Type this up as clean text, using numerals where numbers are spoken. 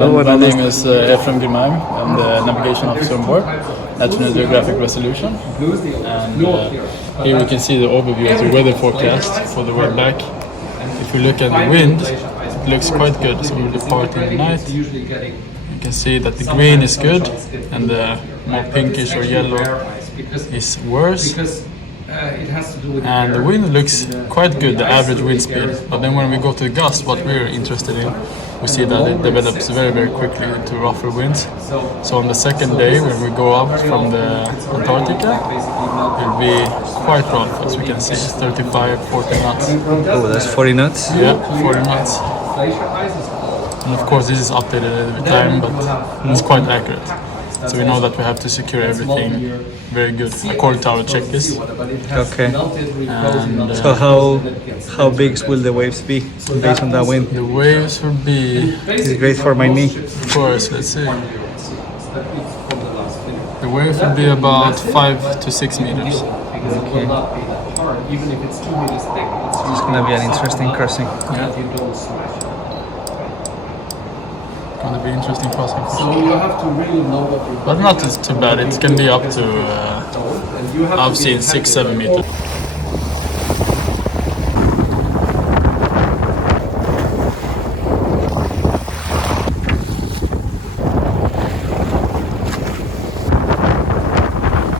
My name is Efrem Girmayim. I'm the navigation officer on board National Geographic Resolution. And here we can see the overview of the weather forecast for the way back. If you look at the wind, it looks quite good. So we'll depart in the night. You can see that the green is good and the more pinkish or yellow is worse. And the wind looks quite good, the average wind speed. But then when we go to the gust, what we're interested in, we see that it develops very, very quickly into rougher winds. So on the second day, when we go up from the Antarctica, it'll be quite rough, as we can see, 35, 40 knots. Oh, that's 40 knots? Yeah, 40 knots. And of course, this is updated every time, but it's quite accurate. So we know that we have to secure everything very good according to our checklist. Okay. And, So how big will the waves be based on that wind? the waves will be, It's great for my knee. of course, let's see. The waves will be about 5 to 6 meters. Okay. It's gonna be an interesting crossing. Yeah. Going to be interesting crossing for sure. You have to really know what you're But not too bad. It can be up to I've seen 6-7 meters.